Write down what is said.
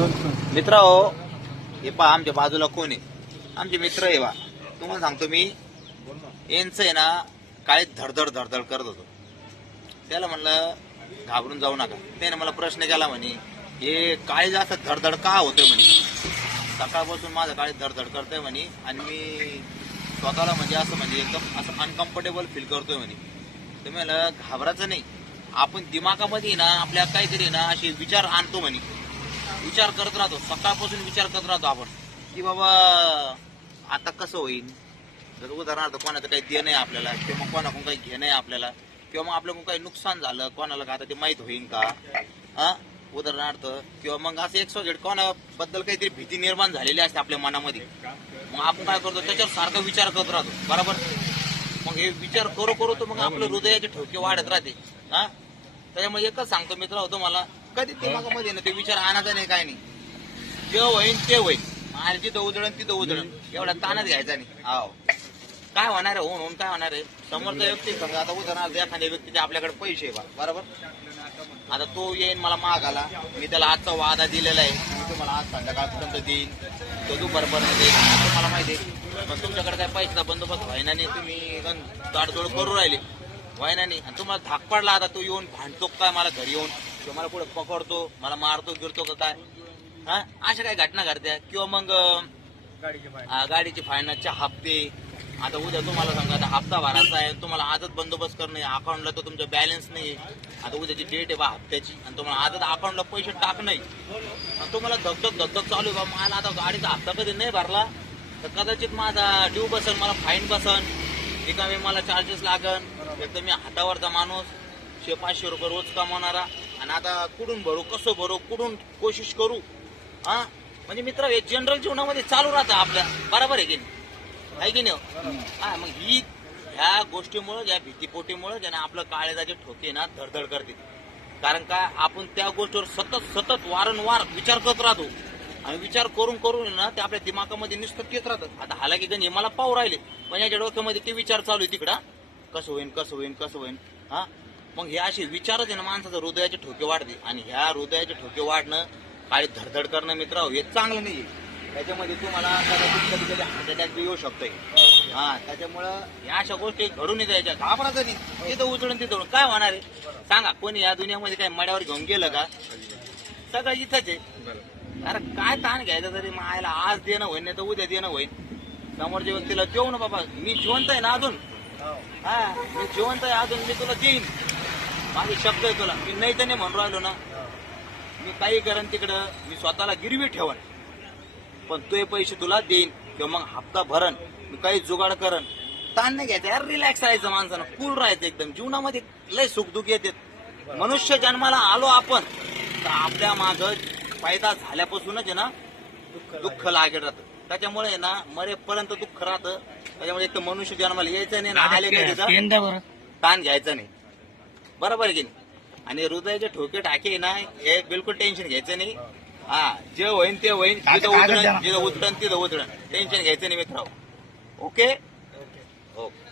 मित्र हो हे पहा आमच्या बाजूला कोण आहे? आमचे मित्र आहे बा. तुम्हाला सांगतो मी यांचं आहे ना काळीत धडधड धडधड करत होतो. त्याला म्हणलं घाबरून जाऊ नका. त्याने मला प्रश्न केला म्हणे हे काळी जास्त धडधड का होतोय म्हणे? सकाळपासून माझं काळीत धडधड करतोय म्हणे आणि मी स्वतःला म्हणजे असं म्हणजे एकदम असं अनकम्फर्टेबल फील करतोय म्हणे. तर मला घाबरायचं नाही. आपण दिमागामध्ये ना आपल्या काहीतरी ना असे विचार आणतो म्हणे. विचार करत राहतो. सकाळपासून विचार करत राहतो आपण. की बाबा आता कसं होईल जर उदाहरणार्थ कोणाचं काही देणं आहे आपल्याला किंवा मग कोणाकडून काही घेणं आहे आपल्याला किंवा मग आपल्याकडून काही नुकसान झालं कोणाला का आता ते माहीत होईल का? हा? उदाहरणार्थ किंवा मग असं एक सो कोणाबद्दल काहीतरी भीती निर्माण झालेली असते आपल्या मनामध्ये. मग आपण काय करतो? त्याच्यावर सारखा विचार करत राहतो. बरोबर? मग हे विचार करू करू तर मग आपलं हृदयाचे ठोके वाढत राहते. हा? त्याच्यामुळे एकच सांगतो मित्र होतो मला कधी दिमागामध्ये ना ते विचार आणायचा नाही काय नाही. जे होईन ते होईन. आणि जिथं उजळण तिथं उजळण एवढा ताणच घ्यायचा नाही. हो काय होणार आहे होऊन होऊन काय होणार आहे? समोरचा व्यक्ती समजा आता उदाहरणार्थ एखाद्या व्यक्तीचे आपल्याकडे पैसे आहे बा. बरोबर? आता तो येईन मला मागाला मी त्याला आजचा वादा दिलेला आहे. मी तुम्हाला आज संध्याकाळपर्यंत देईन. तो दुपारपर्यंत देईन. तुम्हाला माहिती आहे. पण तुमच्याकडे काय पैसा बंदोबस्त व्हायना नाही. तुम्ही ताडजोड करू राहिले. व्हायना नाही. आणि तुम्हाला धाक पडला आता तो येऊन भांडतो काय मला घरी येऊन. किंवा मला पुढे पकडतो मला मारतो गिरतो का काय? हा? अशा काही घटना घडत्या. किंवा मग अं, गाडीचे फायनान्सचे हप्ते. आता उद्या तुम्हाला समजा आता हप्ता भरायचा आहे. तुम्हाला आजच बंदोबस्त करणं आहे. अकाउंटला तर तुमचा बॅलन्स नाही आता उद्याची डेट आहे बा हप्त्याची. आणि तुम्हाला आजच अकाउंटला पैसे टाक नाही आणि तुम्हाला धगधग धगधग चालू आहे बा. मला आता गाडीचा हप्ता कधी नाही भरला. तर कदाचित माझा ड्यू बसन मला फाईन बसन. एका मला चार्जेस लागन. एक तर मी हातावरचा माणूस. शे पाचशे रुपये रोज कमावणारा. आणि आता कुठून भरू कसं भरू कुठून कोशिश करू? हा? म्हणजे मित्र हे जनरल जीवनामध्ये चालू राहतं आपल्या. बरोबर आहे की नाही? आहे की नाही हो? हा? मग ही ह्या गोष्टीमुळं या भीतीपोटीमुळं ज्याने आपलं काळेजाचे ठोके ना धडधड करते. कारण काय आपण त्या गोष्टीवर सतत सतत वारंवार विचार करत राहतो. आणि विचार करून करून ना ते आपल्या दिमागामध्ये नुसतं येत राहतं. आता हालाकी गण हे मला पाहू राहिले. पण याच्या डोक्यामध्ये ते विचार चालू आहे तिकडं. कसं होईन कसं होईन कसं होईन? हा? मग हे असे विचारच आहे ना माणसाचं हृदयाचे ठोके वाढते. आणि ह्या हृदयाचे ठोके वाढणं काही धडधड करणं मित्र हे चांगलं नाही त्याच्यामध्ये तुम्हाला कदाचित कधी कधी हार्ट अटॅक बी येऊ शकतोय. हा त्याच्यामुळं ह्या अशा गोष्टी घडून येत यायच्या घाबरा कधी तिथं उचलून तिथं काय होणार आहे? सांगा कोणी या दुनियामध्ये काय मड्यावर घेऊन गेलं का? सगळं इथंच आहे. अरे काय ताण घ्यायचं तरी मायला आज देणं होईन नाही तर उद्या देणं होईन. समोरच्या व्यक्तीला देऊ ना बाबा मी जिवंत आहे ना अजून? हा मी जिवंत आहे अजून मी तुला देईन. माझे शब्द आहे तुला. मी नाही तर नाही म्हणून राहिलो ना. मी काही करेन तिकडं. मी स्वतःला गिरवी ठेवन. पण ते पैसे तुला देईन किंवा मग हप्ता भरन मी काही जुगाड करन ताण नाही घ्यायचं. यार रिलॅक्स राहायचं माणसानं कूल राहायचं एकदम. जीवनामध्ये लय सुखदुख येते. मनुष्य जन्माला आलो आपण तर आपल्या माग फायदा झाल्यापासूनच आहे ना दुःख लागेल. राहतं. त्याच्यामुळे आहे ना मरेपर्यंत दुःख राहतं. त्याच्यामुळे एक तर मनुष्य जन्माला यायचं नाही ना आले ताण घ्यायचा नाही. बरोबर आहे की नाही? आणि हृदयाचे ठोके टाके ना हे बिलकुल टेन्शन घ्यायचं नाही. हा जे होईन ते होईन जिथं उतरण. जिथं उतरण तिथं उतरण टेन्शन घ्यायचं नाही मित्र ओके ओके